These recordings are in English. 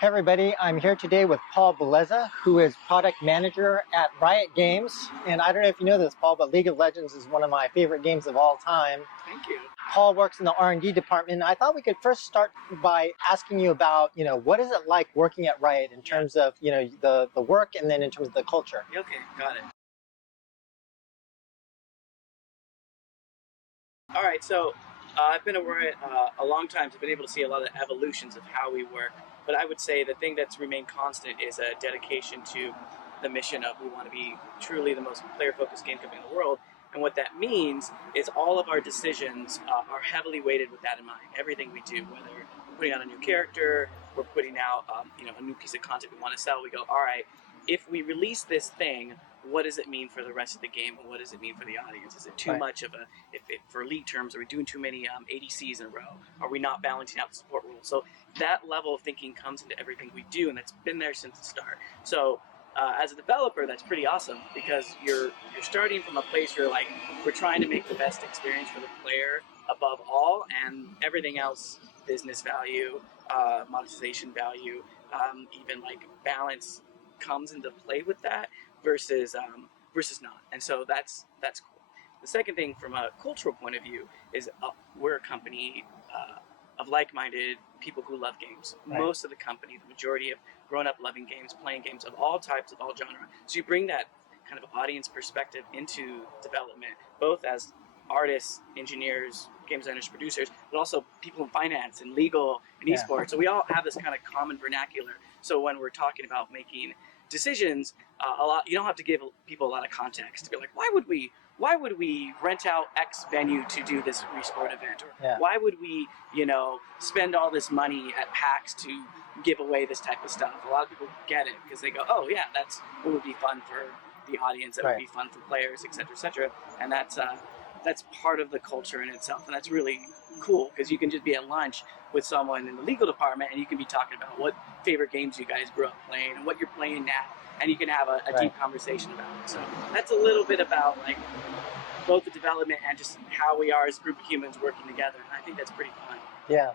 Hey everybody, I'm here today with Paul Belezza, who is product manager at Riot Games. And I don't know if you know this, Paul, but League of Legends is one of my favorite games of all time. Thank you. Paul works in the R&D department. I thought we could first start by asking you about, what is it like working at Riot in terms of, the work and then in terms of the culture? Okay, got it. All right, so I've been at Riot a long time, so I've been able to see a lot of evolutions of how we work. But I would say the thing that's remained constant is a dedication to the mission of we want to be truly the most player-focused game company in the world. And what that means is all of our decisions are heavily weighted with that in mind. Everything we do, whether we're putting out a new character, we're putting out a new piece of content we want to sell, we go, all right, if we release this thing, what does it mean for the rest of the game, and what does it mean for the audience? Is it too much of a, for league terms, are we doing too many ADCs in a row? Are we not balancing out the support rules? So that level of thinking comes into everything we do, and that's been there since the start. So as a developer, that's pretty awesome because you're starting from a place where like we're trying to make the best experience for the player above all, and everything else, business value, monetization value, even like balance comes into play with that versus not. And so that's cool. The second thing from a cultural point of view is we're a company of like-minded people who love games. Right. Most of the company, the majority, have grown up loving games, playing games of all types, of all genre. So you bring that kind of audience perspective into development, both as artists, engineers, game designers, producers, but also people in finance and legal and esports. So we all have this kind of common vernacular. So when we're talking about making decisions, you don't have to give people a lot of context to be like, why would we rent out X venue to do this resport event, or why would we spend all this money at PAX to give away this type of stuff? A lot of people get it because they go, oh yeah, that's what would be fun for the audience, that would be fun for players, etc., and that's part of the culture in itself, and that's really cool because you can just be at lunch with someone in the legal department and you can be talking about what favorite games you guys grew up playing and what you're playing now, and you can have a deep conversation about it. So that's a little bit about like both the development and just how we are as a group of humans working together, and I think that's pretty fun. Yeah.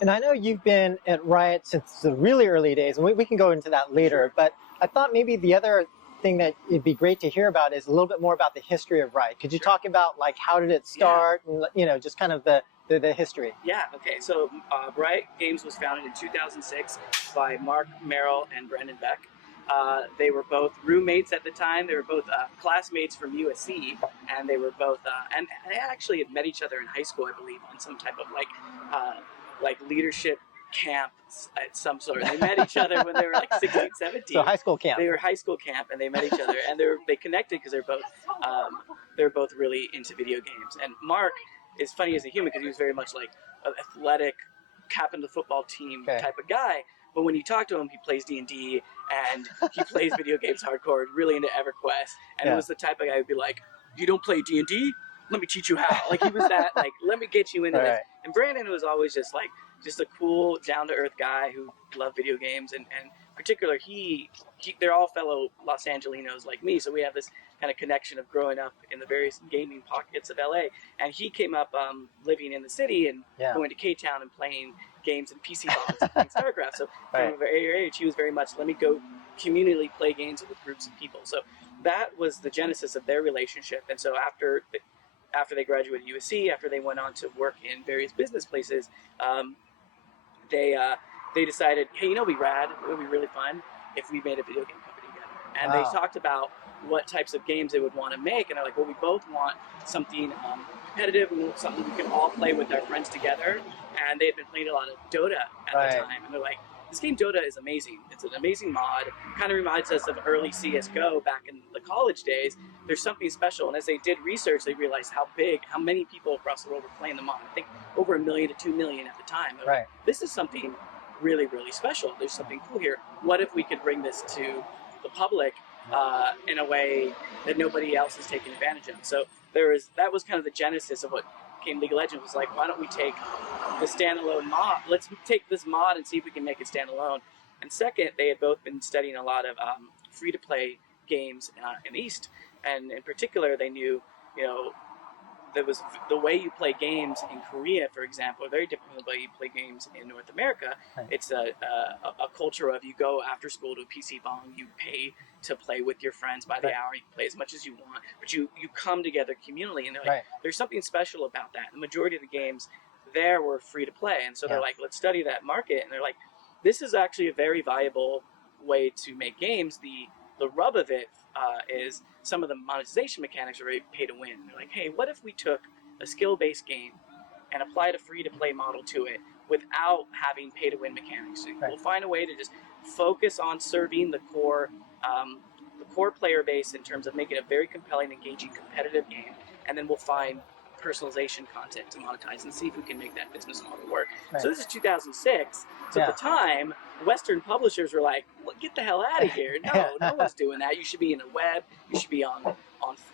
And I know you've been at Riot since the really early days, and we can go into that later, but I thought maybe the other thing that it'd be great to hear about is a little bit more about the history of Riot. Could you talk about like how did it start, and just kind of the history? Yeah, okay. So Riot Games was founded in 2006 by Mark Merrill and Brendan Beck. They were both roommates at the time. They were both classmates from USC, and they were both, and they actually had met each other in high school, I believe, on some type of like leadership camp at some sort. They met each other when they were like 16, 17. So high school camp. They were high school camp, and they met each other, and they connected because they're both really into video games. And Mark is funny as a human because he was very much like an athletic, captain of the football team type of guy. But when you talk to him, he plays D&D and he plays video games hardcore, really into EverQuest. And it was the type of guy who'd be like, "You don't play D&D? Let me teach you how." Like he was that, like, let me get you into this. And Brandon was always just a cool, down-to-earth guy who loved video games. And in particular, they're all fellow Los Angelinos like me. So we have this kind of connection of growing up in the various gaming pockets of LA. And he came up living in the city and going to K-Town and playing games and PC bombs and playing StarCraft. So from a very early age, he was very much, let me go communally play games with groups of people. So that was the genesis of their relationship. And so after they graduated USC, after they went on to work in various business places, they decided, hey, it'd be rad, it would be really fun if we made a video game company together. And they talked about what types of games they would want to make, and they're like, well, we both want something competitive, we want something we can all play with our friends together. And they had been playing a lot of Dota at the time, and they're like, this game Dota is amazing. It's an amazing mod. Kind of reminds us of early CSGO back in the college days. There's something special, and as they did research, they realized how many people across the world were playing the mod. I think over 1 million to 2 million at the time. Like, this is something really, really special. There's something cool here. What if we could bring this to the public in a way that nobody else is taking advantage of? So that was kind of the genesis of what became League of Legends. Was like, why don't we take the standalone mod? Let's take this mod and see if we can make it standalone. And second, they had both been studying a lot of free-to-play games in the East, and in particular, they knew, the way you play games in Korea, for example, are very different from the way you play games in North America. Right. It's a culture of you go after school to a PC bong, you pay to play with your friends by the Right. hour, you play as much as you want, but you come together communally, and they're like, Right. there's something special about that. The majority of the games there were free to play, and so they're like, let's study that market, and they're like, this is actually a very viable way to make games. The rub of it is some of the monetization mechanics are very pay to win. They're like, hey, what if we took a skill-based game and applied a free-to-play model to it without having pay-to-win mechanics? So we'll find a way to just focus on serving the core player base in terms of making a very compelling, engaging, competitive game, and then we'll find personalization content to monetize and see if we can make that business model work. Right. So this is 2006. So at the time, Western publishers were like, well, get the hell out of here. No one's doing that. You should be in the web. You should be on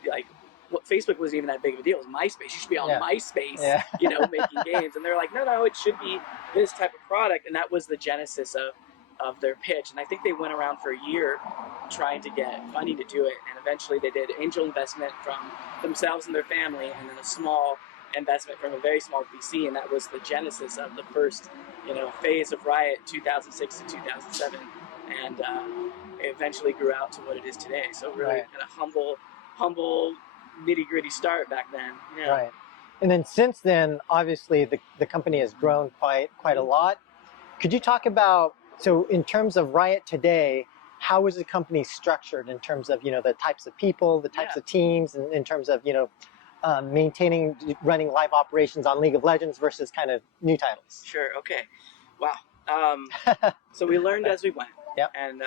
like, what Facebook wasn't even that big of a deal. It was MySpace. You should be on MySpace, making games. And they're like, no, it should be this type of product. And that was the genesis of their pitch. And I think they went around for a year trying to get funding to do it. And eventually they did angel investment from themselves and their family, and then a small investment from a very small VC. And that was the genesis of the first, phase of Riot, 2006 to 2007. And it eventually grew out to what it is today. So really kind of humble, nitty-gritty start back then. Yeah. Right. And then since then, obviously the company has grown quite a lot. Could you talk about, so in terms of Riot today, how is the company structured in terms of, the types of people, the types of teams, and in terms of, maintaining, running live operations on League of Legends versus kind of new titles? Sure. Okay. Wow. So we learned as we went. Yep. And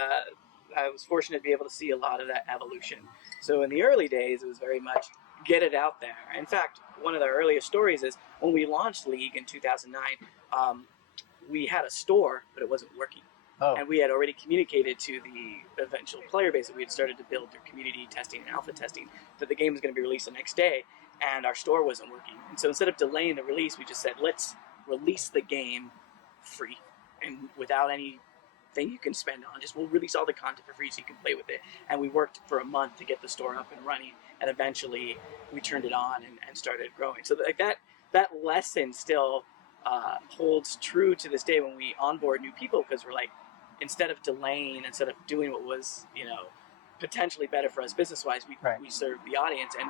I was fortunate to be able to see a lot of that evolution. So in the early days, it was very much get it out there. In fact, one of the earliest stories is when we launched League in 2009, we had a store, but it wasn't working. Oh. And we had already communicated to the eventual player base that we had started to build through community testing and alpha testing that the game was going to be released the next day, and our store wasn't working. And so instead of delaying the release, we just said, let's release the game free and without anything you can spend on. Just we'll release all the content for free so you can play with it. And we worked for a month to get the store up and running, and eventually we turned it on and started growing. So like that lesson still holds true to this day when we onboard new people, because we're like, instead of delaying, instead of doing what was, potentially better for us business-wise, we served the audience, and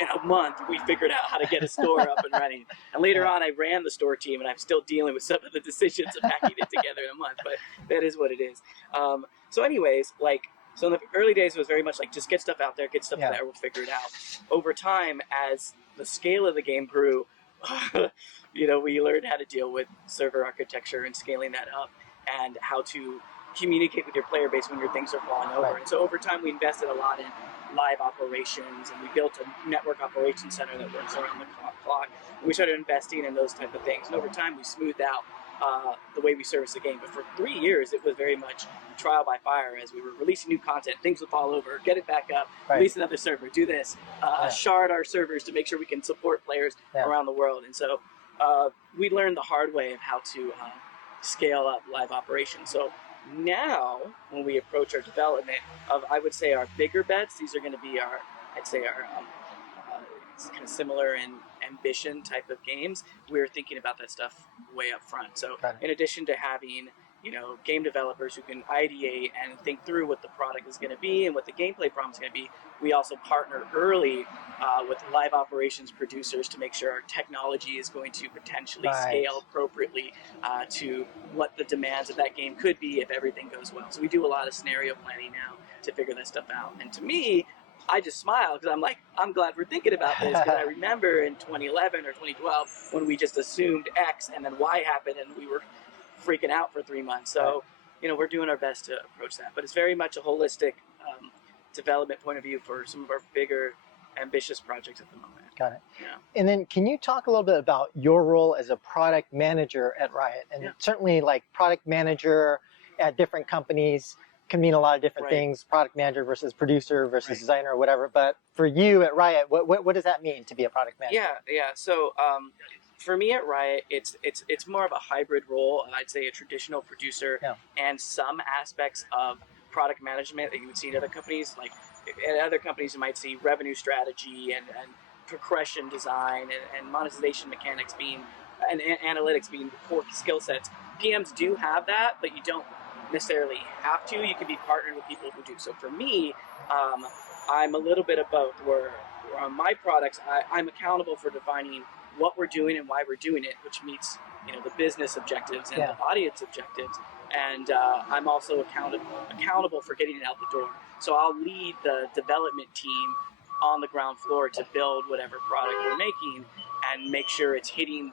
in a month we figured out how to get a store up and running. And later on, I ran the store team, and I'm still dealing with some of the decisions of packing it together in a month, but that is what it is. So anyways, so in the early days, it was very much like, just get stuff out there, we'll figure it out. Over time, as the scale of the game grew, we learned how to deal with server architecture and scaling that up, and how to communicate with your player base when your things are falling over. Right. And so over time, we invested a lot in live operations, and we built a network operations center that works around the clock. And we started investing in those type of things. And over time, we smoothed out the way we service the game. But for 3 years, it was very much trial by fire. As we were releasing new content, things would fall over, get it back up, release another server, do this, shard our servers to make sure we can support players around the world. And so we learned the hard way of how to scale up live operations. So now, when we approach our development of, I would say, our bigger bets, these are going to be our it's kind of similar in ambition type of games. We're thinking about that stuff way up front. So in addition to having game developers who can ideate and think through what the product is going to be and what the gameplay problem is going to be, we also partner early with live operations producers to make sure our technology is going to potentially scale appropriately to what the demands of that game could be if everything goes well. So we do a lot of scenario planning now to figure that stuff out. And to me, I just smile because I'm like, I'm glad we're thinking about this, because I remember in 2011 or 2012 when we just assumed X and then Y happened and we were freaking out for 3 months. So, we're doing our best to approach that. But it's very much a holistic development point of view for some of our bigger, ambitious projects at the moment. Got it. Yeah. And then can you talk a little bit about your role as a product manager at Riot? And certainly product manager at different companies can mean a lot of different things, product manager versus producer versus designer or whatever. But for you at Riot, what does that mean to be a product manager? Yeah. So for me at Riot, it's more of a hybrid role. I'd say a traditional producer and some aspects of product management that you would see in other companies. Like at other companies, you might see revenue strategy and progression design and monetization mechanics being and analytics being core skill sets. PMs do have that, but you don't necessarily have to. You can be partnered with people who do. So for me, I'm a little bit of both. Where on my products, I'm accountable for defining what we're doing and why we're doing it, which meets the business objectives and the audience objectives. And I'm also accountable for getting it out the door. So I'll lead the development team on the ground floor to build whatever product we're making and make sure it's hitting,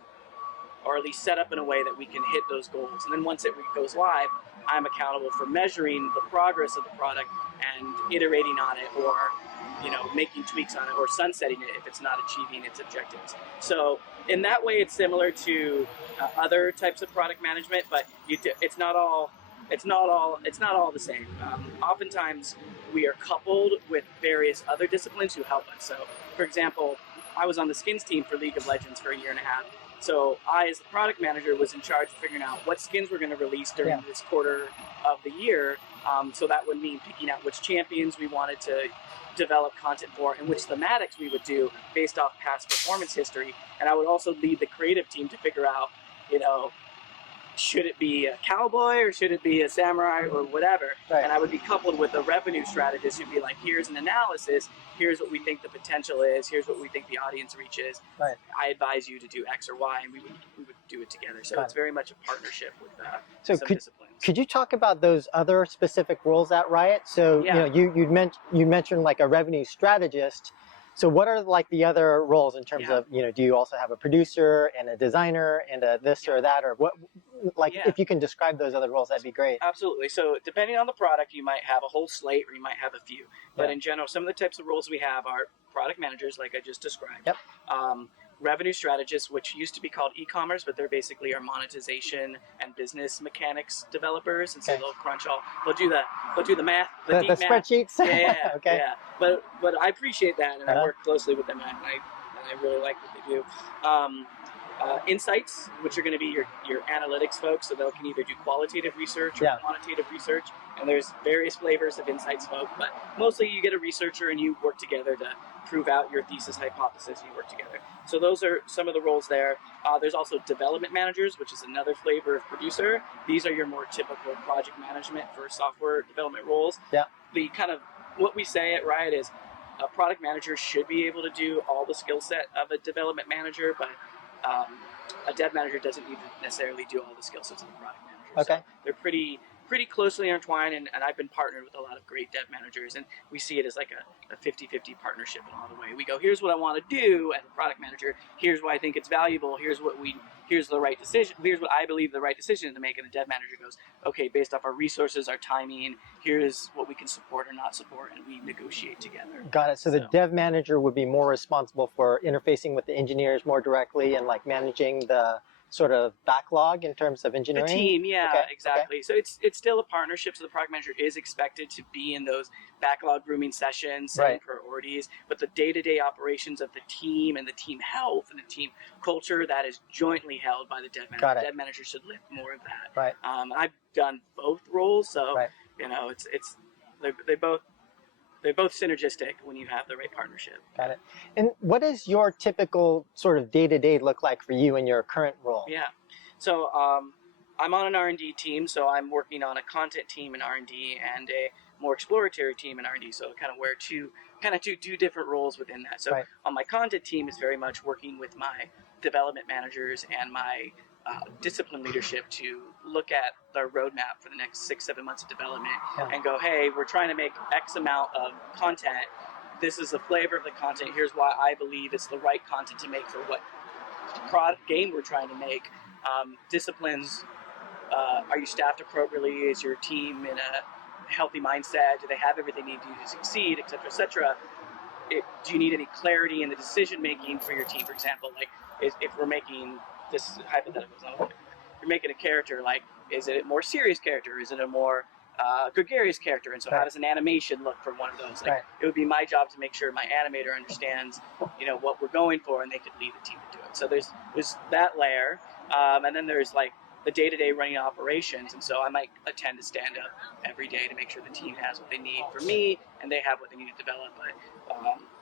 or at least set up in a way that we can hit those goals. And then once it goes live, I'm accountable for measuring the progress of the product and iterating on it, or making tweaks on it, or sunsetting it if it's not achieving its objectives. So in that way, it's similar to other types of product management, but it's not all the same. Oftentimes, we are coupled with various other disciplines who help us. So, for example, I was on the skins team for League of Legends for a year and a half. So I, as the product manager, was in charge of figuring out what skins we're going to release during this quarter of the year. So that would mean picking out which champions we wanted to develop content for and which thematics we would do based off past performance history. And I would also lead the creative team to figure out, should it be a cowboy or should it be a samurai or whatever? Right. And I would be coupled with a revenue strategist who'd be like, here's an analysis, here's what we think the potential is, here's what we think the audience reach is. Right. I advise you to do X or Y, and we would do it together. So it's very much a partnership with some disciplines. Could you talk about those other specific roles at Riot? So you mentioned like a revenue strategist. So what are like the other roles in terms of, do you also have a producer and a designer and a this or that, or what, if you can describe those other roles, that'd be great. Absolutely. So depending on the product, you might have a whole slate or you might have a few. But in general, some of the types of roles we have are product managers, like I just described. Yep. Revenue strategists, which used to be called e-commerce, but they're basically our monetization and business mechanics developers, and so they'll do the math, the spreadsheets. Yeah. Okay. Yeah. But I appreciate that, and I work closely with them, and I really like what they do. Insights, which are going to be your analytics folks, so they can either do qualitative research or quantitative research, and there's various flavors of insights folk, but mostly you get a researcher and you work together to prove out your thesis hypothesis, and you work together. So those are some of the roles there. There's also development managers, which is another flavor of producer. These are your more typical project management for software development roles. Yeah. The kind of what we say at Riot is a product manager should be able to do all the skill set of a development manager, but a dev manager doesn't need to necessarily do all the skill sets of a product manager. Okay. So they're pretty closely intertwined, and I've been partnered with a lot of great dev managers, and we see it as like a 50-50 partnership in all the way. We go, here's what I want to do as a product manager, here's why I think it's valuable, here's the right decision, here's what I believe the right decision to make, and the dev manager goes, okay, based off our resources, our timing, here's what we can support or not support, and we negotiate together. Got it. So the dev manager would be more responsible for interfacing with the engineers more directly and like managing the sort of backlog in terms of engineering? The team, exactly. So it's still a partnership, so the product manager is expected to be in those backlog grooming sessions, setting priorities, but the day-to-day operations of the team and the team health and the team culture, that is jointly held by the dev manager. The dev manager should lift more of that. Right. I've done both roles, so they're both synergistic when you have the right partnership. Got it. And what does your typical sort of day-to-day look like for you in your current role? Yeah. So I'm on an R&D team, so I'm working on a content team in R&D and a more exploratory team in R&D. So kind of wear two different roles within that. So on my content team is very much working with my development managers and my discipline leadership to look at the roadmap for the next 6-7 months of development and go, hey, we're trying to make X amount of content. This is the flavor of the content. Here's why I believe it's the right content to make for what product game we're trying to make. Disciplines, are you staffed appropriately? Is your team in a healthy mindset? Do they have everything they need to do to succeed, et cetera, et cetera? Do you need any clarity in the decision making for your team? For example, like if we're making this hypothetical, you're making a character, like, is it a more serious character? Is it a more gregarious character? And so how does an animation look for one of those? Like, it would be my job to make sure my animator understands, what we're going for, and they could lead the team to do it. So there's that layer. And then there's like the day-to-day running operations. And so I might attend to stand up every day to make sure the team has what they need for me and they have what they need to develop. But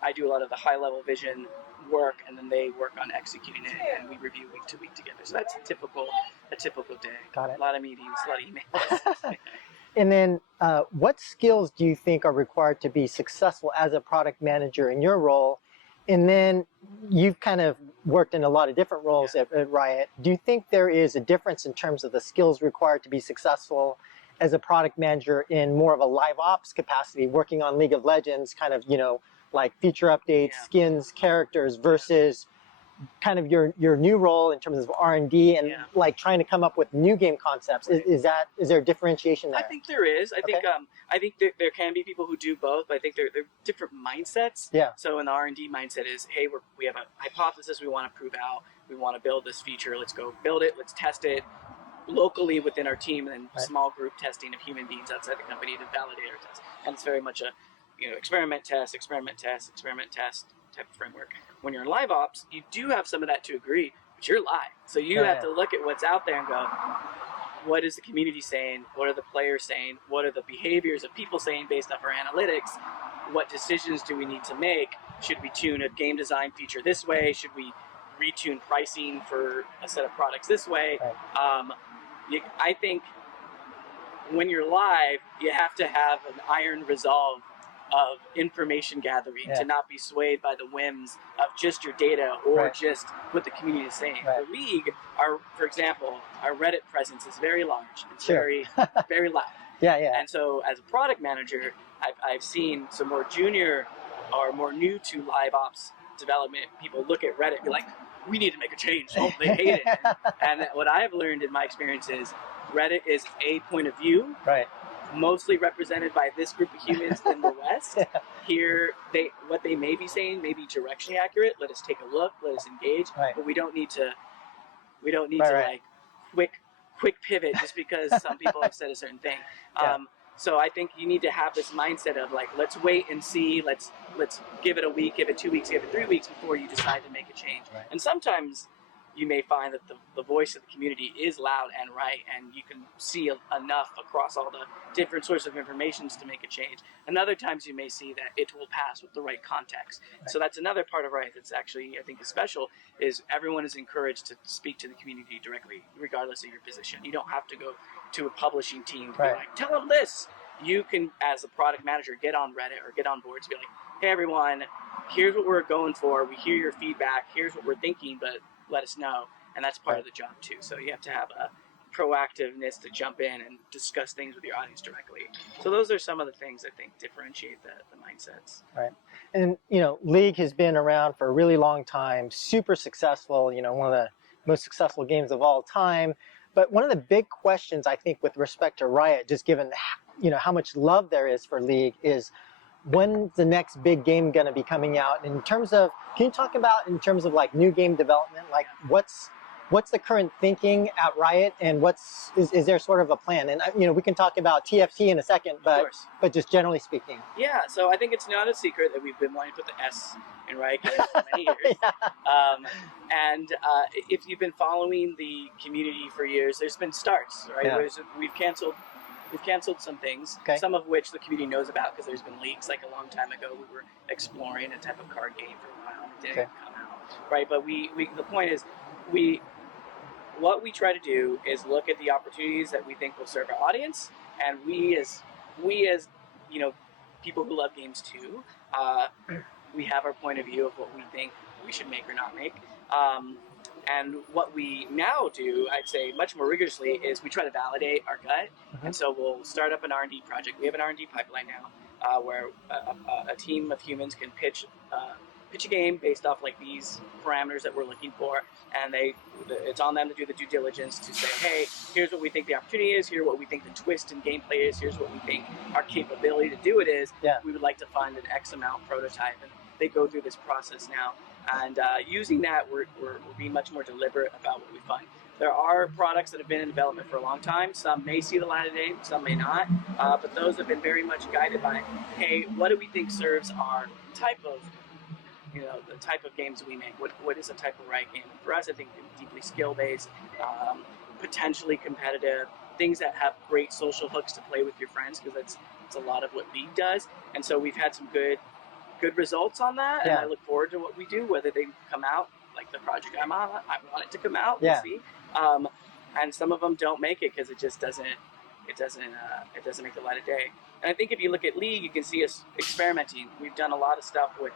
I do a lot of the high-level vision work, and then they work on executing it, and we review week to week together. So that's a typical day. Got it. A lot of meetings, a lot of emails. And then what skills do you think are required to be successful as a product manager in your role? And then you've kind of worked in a lot of different roles at Riot. Do you think there is a difference in terms of the skills required to be successful as a product manager in more of a live ops capacity, working on League of Legends, kind of, like feature updates, skins, characters, versus kind of your new role in terms of R&D and like trying to come up with new game concepts? Is there a differentiation there? I think there is. I think there can be people who do both, but I think they're different mindsets. Yeah. So in the R&D mindset is, hey, we have a hypothesis we want to prove out. We want to build this feature. Let's go build it. Let's test it locally within our team, and then small group testing of human beings outside the company to validate our test. And it's very much a experiment test type of framework. When you're in live ops, you do have some of that to agree, but you're live. So you have to look at what's out there and go, what is the community saying? What are the players saying? What are the behaviors of people saying based off our analytics? What decisions do we need to make? Should we tune a game design feature this way? Should we retune pricing for a set of products this way? I think when you're live, you have to have an iron resolve of information gathering to not be swayed by the whims of just your data or just what the community is saying. The League, for example, our Reddit presence is very large. It's very, very loud. And so as a product manager, I've seen some more junior or more new to live ops development people look at Reddit and be like, we need to make a change. Oh, they hate it. And what I've learned in my experience is Reddit is a point of view. Mostly represented by this group of humans in the West. Here, what they may be saying may be directionally accurate. Let us take a look. Let us engage. But we don't need to. Like quick pivot just because some people have said a certain thing. So I think you need to have this mindset of like, let's wait and see. Let's give it a week, give it 2 weeks, give it 3 weeks before you decide to make a change. And sometimes you may find that the voice of the community is loud and right, and you can see enough across all the different sources of information to make a change. And other times you may see that it will pass with the right context. So that's another part of Riot that's actually, I think, is special, is everyone is encouraged to speak to the community directly, regardless of your position. You don't have to go to a publishing team to be like, tell them this. You can, as a product manager, get on Reddit or get on boards, be like, hey, everyone, here's what we're going for. We hear your feedback. Here's what we're thinking, but let us know. And that's part of the job too. So you have to have a proactiveness to jump in and discuss things with your audience directly. So those are some of the things I think differentiate the mindsets. And League has been around for a really long time, super successful, one of the most successful games of all time. But one of the big questions I think with respect to Riot, just given how much love there is for League, is when's the next big game going to be coming out? In terms of, can you talk about in terms of like new game development, like what's the current thinking at Riot, and is there sort of a plan? And we can talk about TFT in a second, but just generally speaking. Yeah, so I think it's not a secret that we've been wanting to put the S in Riot Games for many years. And if you've been following the community for years, there's been starts, right? We've canceled some things, some of which the community knows about because there's been leaks. Like a long time ago, we were exploring a type of card game for a while, and it didn't come out, right? But the point is, what we try to do is look at the opportunities that we think will serve our audience, and we as people who love games too, we have our point of view of what we think we should make or not make. And what we now do, I'd say much more rigorously, is we try to validate our gut. And so we'll start up an R&D project. We have an R&D pipeline now where a team of humans can pitch a game based off like these parameters that we're looking for. And it's on them to do the due diligence to say, hey, here's what we think the opportunity is. Here's what we think the twist in gameplay is. Here's what we think our capability to do it is. We would like to fund an X amount prototype. And they go through this process now. And using that, we're being much more deliberate about what we fund. There are products that have been in development for a long time. Some may see the light of day, some may not. But those have been very much guided by, hey, what do we think serves our type of, the type of games we make? What is a type of Riot game? For us, I think deeply skill-based, potentially competitive, things that have great social hooks to play with your friends, because that's a lot of what League does. And so we've had some good good results on that, and Yeah. I look forward to what we do, whether they come out like the project I'm on. I want it to come out. Yeah. We'll see. And some of them don't make it because it just doesn't. It doesn't make the light of day. And I think if you look at League, you can see us experimenting. We've done a lot of stuff with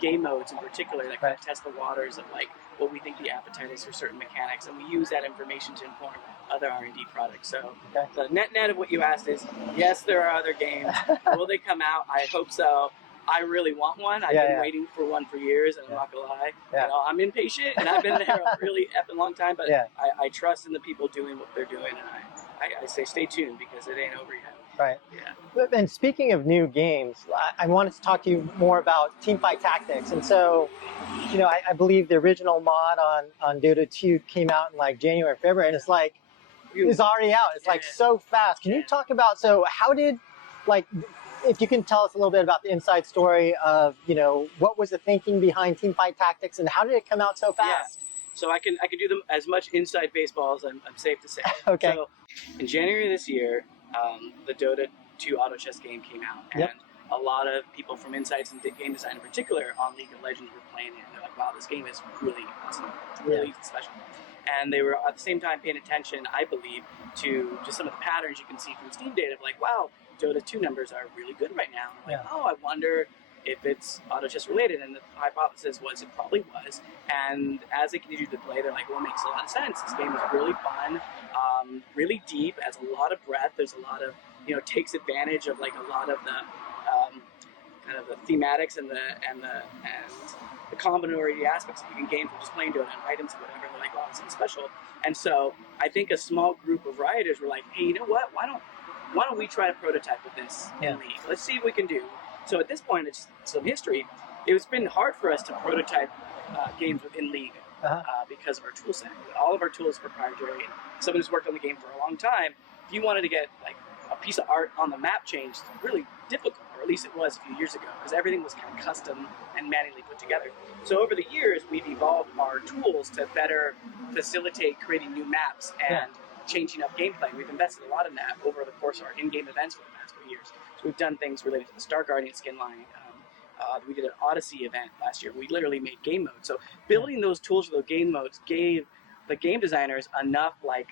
game modes in particular that kind of test the waters of like what we think the appetite is for certain mechanics, and we use that information to inform other R&D products. So the net of what you asked is, yes, there are other games. Will they come out? I hope so. I really want one. I've been waiting for one for years, and I'm not gonna lie. You know, I'm impatient, and I've been there a really effing long time. But I trust in the people doing what they're doing, and I say stay tuned because it ain't over yet. Right. Yeah. And speaking of new games, I wanted to talk to you more about Teamfight Tactics. And so, you know, I believe the original mod on Dota 2 came out in like January, February, and it's like, it's already out. It's like so fast. Can you talk about, so how did, like, if you can tell us a little bit about the inside story of, you know, what was the thinking behind Teamfight Tactics and how did it come out so fast? So I can do them as much inside baseball as I'm safe to say. Okay. So in January this year, the Dota 2 auto chess game came out, and a lot of people from insights and game design in particular on League of Legends were playing it, and they're like, wow, this game is really awesome. It's really special. And they were at the same time paying attention, I believe, to just some of the patterns you can see from Steam data of like, wow, Dota 2 numbers are really good right now. Like, oh, I wonder if it's auto chess related, and the hypothesis was it probably was. And as they continued to play, they're like, well, it makes a lot of sense. This game is really fun, really deep, has a lot of breadth. There's a lot of, you know, takes advantage of like a lot of the kind of the thematics and the combinatory aspects that you can gain from just playing Dota and items and whatever. They're like, wow, this is special. And so I think a small group of rioters were like, hey, you know what? Why don't we try to prototype with this in League? Let's see what we can do. So at this point, it's some history. It's been hard for us to prototype games within League because of our tool set. All of our tools are proprietary. Someone who's worked on the game for a long time, if you wanted to get like a piece of art on the map changed, it's really difficult, or at least it was a few years ago, because everything was kind of custom and manually put together. So over the years, we've evolved our tools to better facilitate creating new maps and changing up gameplay. We've invested a lot in that over the course of our in-game events for the past few years. So we've done things related to the Star Guardian skin line. We did an Odyssey event last year. We literally made game modes. So building those tools for those game modes gave the game designers enough like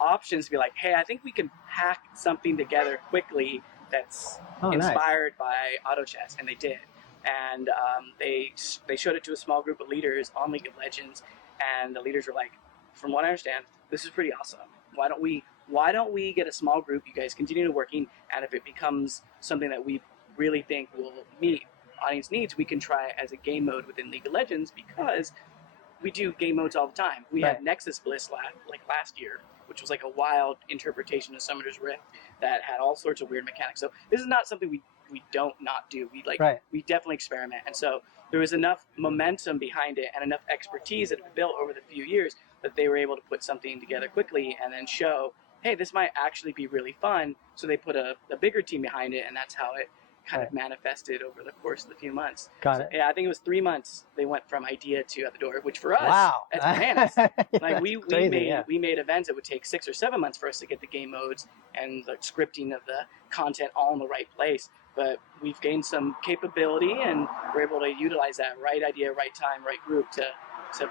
options to be like, hey, I think we can hack something together quickly that's inspired by auto chess, and they did. And they showed it to a small group of leaders on League of Legends, and the leaders were like, from what I understand, this is pretty awesome. Why don't we get a small group? You guys continue working, and if it becomes something that we really think will meet audience needs, we can try it as a game mode within League of Legends, because we do game modes all the time. We had Nexus Bliss last year, which was like a wild interpretation of Summoner's Rift that had all sorts of weird mechanics. So this is not something we don't not do. We definitely experiment. And so there was enough momentum behind it and enough expertise that had been built over the few years that they were able to put something together quickly and then show, hey, this might actually be really fun. So they put a bigger team behind it, and that's how it kind of manifested over the course of the few months. Got it. Yeah, I think it was 3 months they went from idea to at the door, which for us, that's bananas. Like we made events that would take 6 or 7 months for us to get the game modes and the scripting of the content all in the right place. But we've gained some capability, and we're able to utilize that right idea, right time, right group to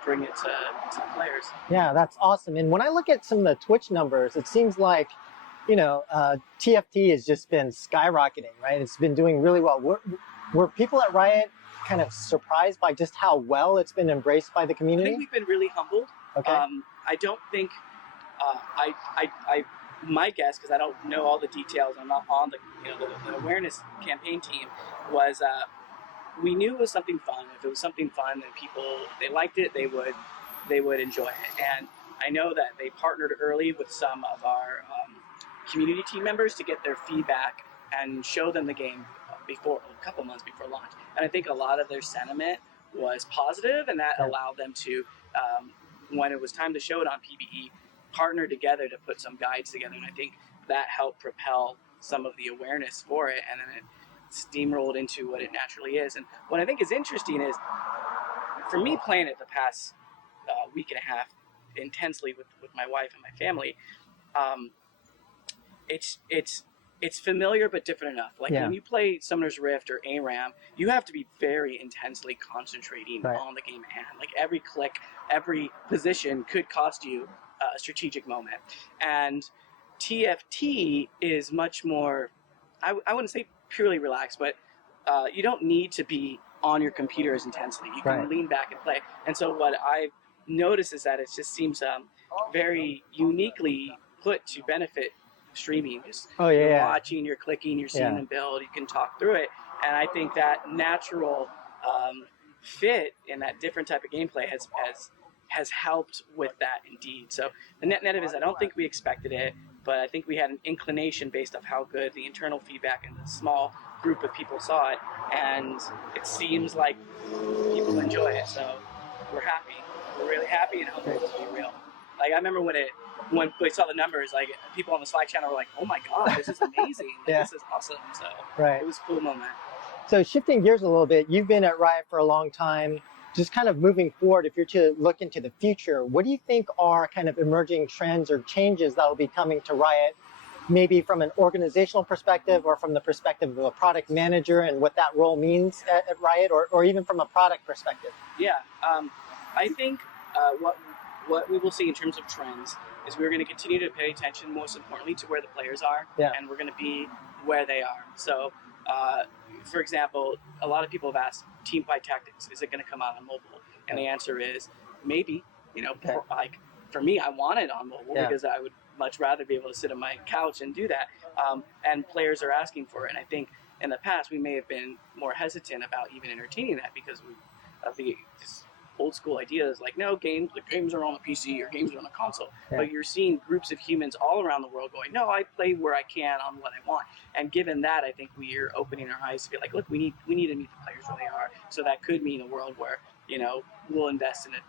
bring it to players. Yeah, that's awesome. And when I look at some of the Twitch numbers, it seems like, you know, TFT has just been skyrocketing, right? It's been doing really well. Were people at Riot kind of surprised by just how well it's been embraced by the community? I think we've been really humbled. Okay. I don't think, my guess, because I don't know all the details, I'm not on the awareness campaign team, was we knew it was something fun. If it was something fun and people, they liked it, they would enjoy it. And I know that they partnered early with some of our community team members to get their feedback and show them the game a couple months before launch. And I think a lot of their sentiment was positive, and that allowed them to, when it was time to show it on PBE, partner together to put some guides together. And I think that helped propel some of the awareness for it, and then it steamrolled into what it naturally is. And what I think is interesting is, for me playing it the past week and a half intensely with my wife and my family, it's it's familiar but different enough. Like Yeah. when you play Summoner's Rift or ARAM, you have to be very intensely concentrating Right. on the game at hand. Like every click, every position could cost you a strategic moment. And TFT is much more, I wouldn't say purely relaxed, but you don't need to be on your computer as intensely. You can Right. lean back and play. And so what I've noticed is that it just seems very uniquely put to benefit streaming. Just Oh yeah. you're Yeah. watching, you're clicking, you're seeing Yeah. them build, you can talk through it. And I think that natural fit in that different type of gameplay has helped with that indeed. So the net of it is I don't think we expected it, but I think we had an inclination based off how good the internal feedback and the small group of people saw it, and it seems like people enjoy it. So we're happy. We're really happy and hoping it will be real. Like I remember when we saw the numbers, like people on the Slack channel were like, "Oh my God, this is amazing! Like, Yeah. This is awesome!" So Right. it was a cool moment. So shifting gears a little bit, you've been at Riot for a long time. Just kind of moving forward, if you're to look into the future, what do you think are kind of emerging trends or changes that will be coming to Riot, maybe from an organizational perspective or from the perspective of a product manager and what that role means at Riot, or even from a product perspective? Yeah, I think what we will see in terms of trends is we're going to continue to pay attention, most importantly, to where the players are, Yeah. and we're going to be where they are. So, for example, a lot of people have asked, Team Fight Tactics, is it going to come out on mobile? And the answer is maybe. You know, Okay. like for me, I want it on mobile Yeah. because I would much rather be able to sit on my couch and do that. And players are asking for it, and I think in the past we may have been more hesitant about even entertaining that because of the old school ideas like no games, the games are on the PC or games are on the console. Yeah. But you're seeing groups of humans all around the world going, no, I play where I can on what I want. And given that, I think we are opening our eyes to be like, look, we need to meet the players where they are. So that could mean a world where we'll invest in it.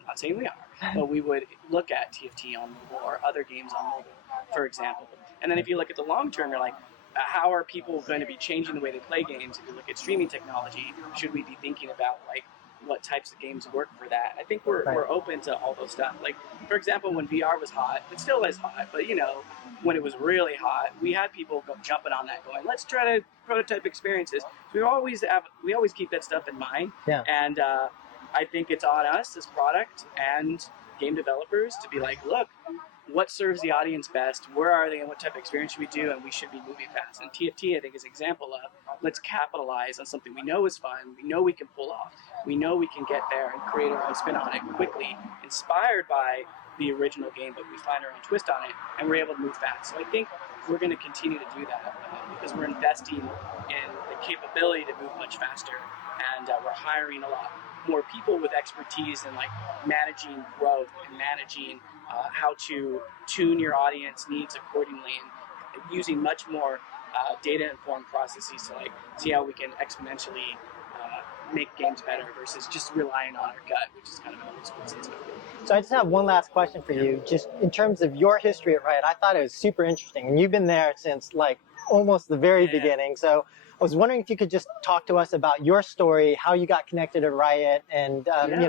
I'm not saying we are, but we would look at TFT on mobile or other games on mobile, for example. And then if you look at the long term, you're like, how are people going to be changing the way they play games? If you look at streaming technology, should we be thinking about like what types of games work for that? I think we're open to all those stuff. Like, for example, when VR was hot, it still is hot, but when it was really hot, we had people jumping on that going, let's try to prototype experiences. So we always keep that stuff in mind. Yeah. And I think it's on us as product and game developers to be like, look, what serves the audience best? Where are they and what type of experience should we do? And we should be moving fast. And TFT, I think, is an example of let's capitalize on something we know is fun, we know we can pull off, we know we can get there and create our own spin on it quickly, inspired by the original game, but we find our own twist on it, and we're able to move fast. So I think we're going to continue to do that because we're investing in the capability to move much faster, and we're hiring a lot more people with expertise in like managing growth and managing how to tune your audience needs accordingly, and using much more data-informed processes to like see how we can exponentially make games better versus just relying on our gut, which is kind of an old school system. So I just have one last question for you. Just in terms of your history at Riot, I thought it was super interesting, and you've been there since like almost the very beginning. So I was wondering if you could just talk to us about your story, how you got connected to Riot, and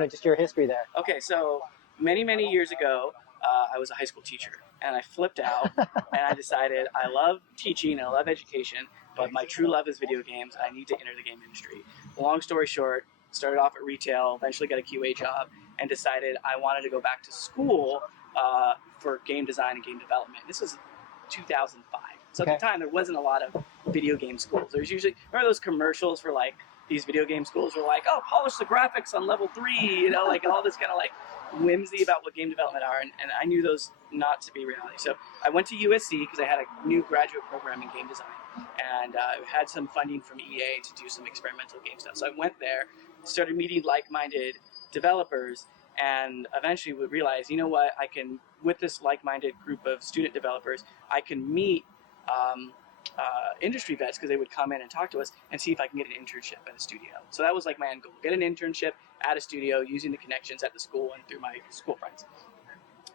just your history there. Okay, so many years ago, I was a high school teacher, and I flipped out, and I decided I love teaching and I love education, but my true love is video games, and I need to enter the game industry. Long story short, started off at retail, eventually got a QA job, and decided I wanted to go back to school for game design and game development. This was 2005. So at the time, there wasn't a lot of video game schools. There's usually, remember those commercials for like these video game schools were like, oh, polish the graphics on level 3, like all this kind of like whimsy about what game development are, and I knew those not to be reality. So I went to USC because I had a new graduate program in game design, and had some funding from EA to do some experimental game stuff. So I went there, started meeting like-minded developers, and eventually would realize, you know what, I can, with this like-minded group of student developers, I can meet industry vets because they would come in and talk to us and see if I can get an internship at a studio. So that was like my end goal, get an internship at a studio using the connections at the school and through my school friends.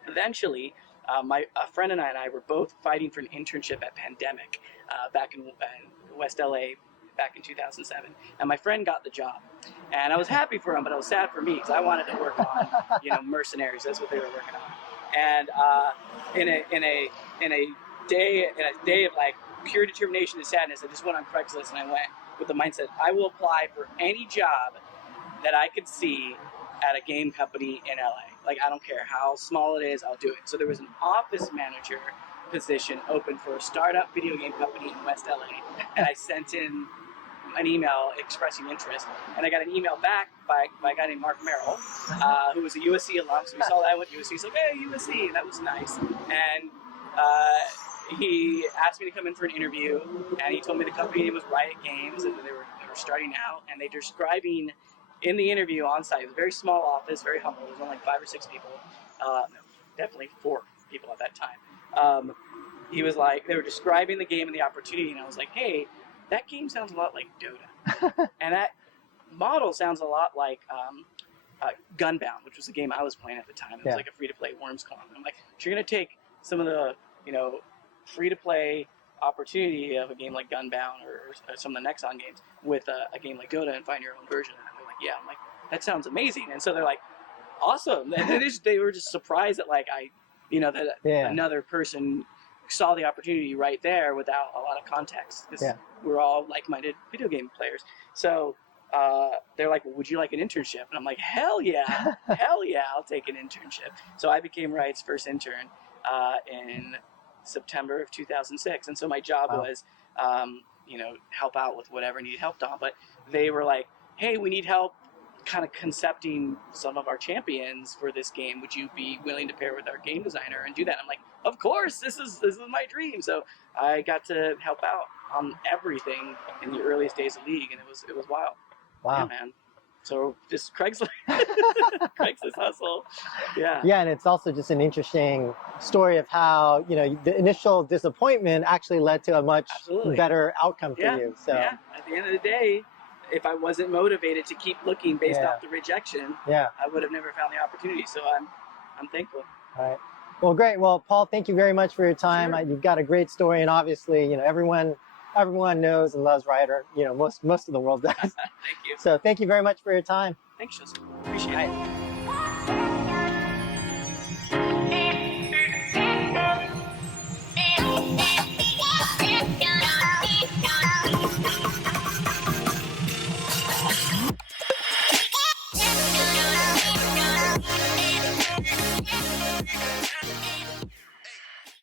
Eventually, a friend and I were both fighting for an internship at Pandemic back in West LA back in 2007, and my friend got the job, and I was happy for him, but I was sad for me because I wanted to work on Mercenaries. That's what they were working on, and in a day of like pure determination and sadness, I just went on Craigslist and I went with the mindset, I will apply for any job that I could see at a game company in LA. Like, I don't care how small it is, I'll do it. So there was an office manager position open for a startup video game company in West LA, and I sent in an email expressing interest, and I got an email back by a guy named Mark Merrill, who was a USC alum. So we saw that I went to USC. He's like, hey, USC, and that was nice. And he asked me to come in for an interview, and he told me the company name was Riot Games, and they were starting out, and they're describing in the interview on site. It was a very small office, very humble. There was only like 5 or 6 people, no, definitely 4 people at that time. He was like, they were describing the game and the opportunity, and I was like, hey, that game sounds a lot like Dota, and that model sounds a lot like Gunbound, which was the game I was playing at the time. It was like a free-to-play Worms clone. I'm like, you're gonna take some of the free-to-play opportunity of a game like Gunbound or some of the Nexon games with a game like Dota and find your own version of that. They're like, yeah. I'm like, that sounds amazing. And so they're like, awesome. And they were just surprised that another person saw the opportunity right there without a lot of context, because we're all like-minded video game players. So they're like, well, would you like an internship? And I'm like, hell yeah, I'll take an internship. So I became Riot's first intern in September of 2006. And so my job was, help out with whatever needed help on. But they were like, hey, we need help kind of concepting some of our champions for this game. Would you be willing to pair with our game designer and do that? I'm like, of course, this is my dream. So I got to help out on everything in the earliest days of League, and it was wild. Wow. Yeah, man. So just Craigslist hustle. Yeah. Yeah, and it's also just an interesting story of how, the initial disappointment actually led to a much better outcome for you. So at the end of the day, if I wasn't motivated to keep looking based off the rejection, I would have never found the opportunity. So I'm thankful. All right. Well, great. Well, Paul, thank you very much for your time. Sure. You've got a great story, and obviously, everyone knows and loves Riot, or most of the world does. Thank you. So thank you very much for your time. Thanks, Joseph. Appreciate it.